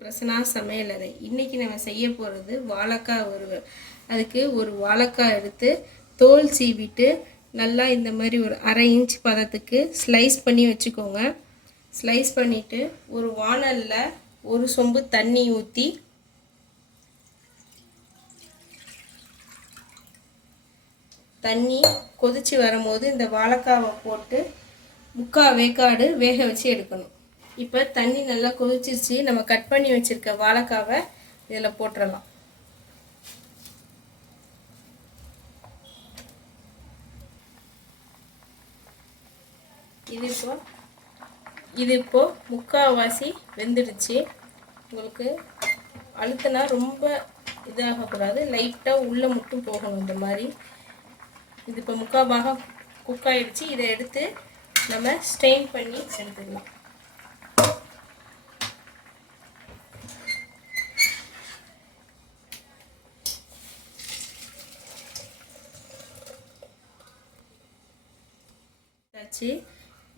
பிரசன்னா சமையலறை. இன்றைக்கி நம்ம செய்ய போகிறது வாழைக்காய் வறுவல். அதுக்கு ஒரு வாழைக்காய் எடுத்து தோல் சீவிட்டு நல்லா இந்த மாதிரி ஒரு 1/2 இன்ச் பதத்துக்கு ஸ்லைஸ் பண்ணி வச்சுக்கோங்க. ஸ்லைஸ் பண்ணிவிட்டு ஒரு வாணலில் ஒரு சொம்பு தண்ணி ஊற்றி தண்ணி கொதித்து வரும்போது இந்த வாழைக்காவை போட்டு 3/4 வேக்காடு வேக வச்சு எடுக்கணும். இப்போ தண்ணி நல்லா கொதிச்சிருச்சு. நம்ம கட் பண்ணி வச்சுருக்க வாழைக்காவை இதில் போட்டுடலாம். இது இப்போ 3/4 வெந்துடுச்சு. உங்களுக்கு அழுத்தினா ரொம்ப இதாகக்கூடாது, லைட்டாக உள்ளே மட்டும் போகணும். இந்த மாதிரி இது இப்போ 3/4 பாகம் குக் ஆகிடுச்சு. இதை எடுத்து நம்ம ஸ்ட்ரெயின் பண்ணி எடுத்துக்கலாம்.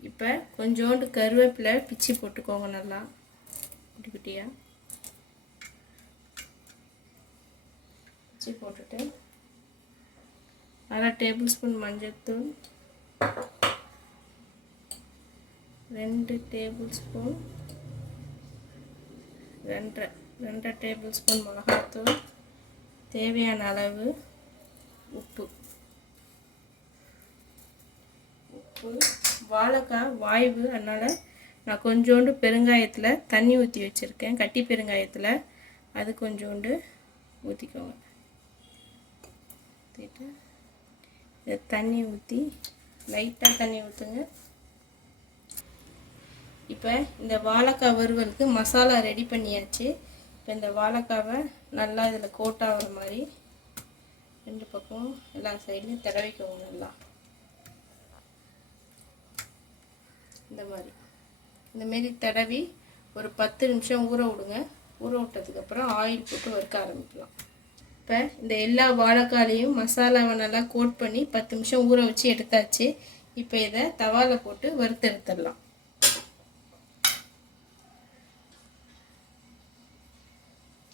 இப்போ கொஞ்சோண்டு கருவேப்பிலை பிச்சு போட்டுக்கோங்க. நல்லா குட்டி குட்டியாக பிச்சு போட்டுட்டு 1/2 டேபிள் ஸ்பூன் மஞ்சள்தூள், 2 டேபிள் ஸ்பூன் 2 டேபிள் ஸ்பூன் மிளகாத்தூள், தேவையான அளவு உப்பு. வாழைக்காய் வாய்வு, அதனால் நான் கொஞ்சோண்டு பெருங்காயத்தில் தண்ணி ஊற்றி வச்சுருக்கேன். கட்டி பெருங்காயத்தில் அது கொஞ்சோண்டு ஊற்றிக்கோங்க. ஊற்றிட்டு தண்ணி ஊற்றி லைட்டாக தண்ணி ஊற்றுங்க. இப்போ இந்த வாழைக்காய் வறுவலுக்கு மசாலா ரெடி பண்ணியாச்சு. இப்போ இந்த வாழைக்காவை நல்லா இதில் கோட் ஆகிற மாதிரி 2 பக்கம் எல்லா சைட்லையும் தடவிக்கோங்க. நல்லா இந்தமாரி தடவி ஒரு 10 நிமிஷம் ஊற விடுங்க. ஊற விட்டதுக்கப்புறம் ஆயில் போட்டு வறுக்க ஆரம்பிக்கலாம். இப்போ இந்த எல்லா வாழைக்காலையும் மசாலாவை நல்லா கோட் பண்ணி 10 நிமிஷம் ஊற வச்சு எடுத்தாச்சு. இப்போ இதை தவாவில் போட்டு வறுத்து எடுத்துடலாம்.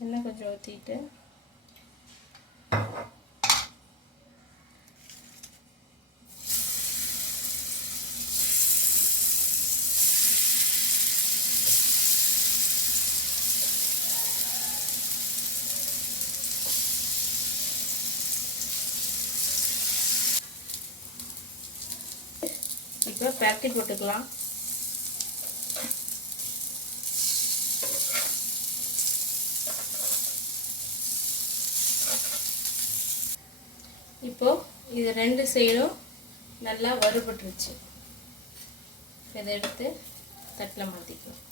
எண்ணெய் கொஞ்சம் ஊற்றிட்டு இப்போ பரட்டி போட்டுக்கலாம். இப்போ இது 2 சைடும் நல்லா வறுபட்டுருச்சு. இதை எடுத்து தட்டில் மாற்றிக்கலாம்.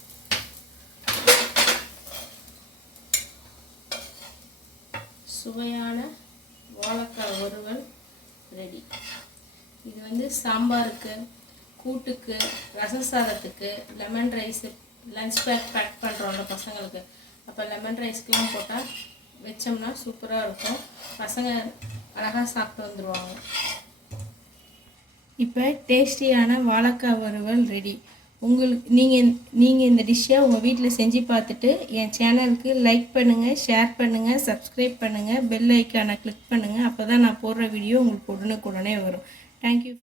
சுவையான வாழைக்காய் வறுவல் ரெடி. இது வந்து சாம்பாருக்கு, கூட்டுக்கு, ரசம் சாதத்துக்கு, லெமன் ரைஸு, லஞ்ச் பேக் பண்ணுறோம்ல பசங்களுக்கு, அப்போ லெமன் ரைஸ்க்கெலாம் போட்டால் வச்சோம்னா சூப்பராக இருக்கும். பசங்க அழகாக சாப்பிட்டு வந்துடுவாங்க. இப்போ டேஸ்டியான வாழைக்காய் வறுவல் ரெடி. நீங்கள் இந்த டிஷ்ஷை உங்கள் வீட்டில் செஞ்சு பார்த்துட்டு என் சேனலுக்கு லைக் பண்ணுங்கள், ஷேர் பண்ணுங்கள், சப்ஸ்கிரைப் பண்ணுங்கள், பெல் ஐக்கானை கிளிக் பண்ணுங்கள். அப்போ தான் நான் போடுற வீடியோ உங்களுக்கு உடனுக்குடனே வரும். தேங்க்யூ.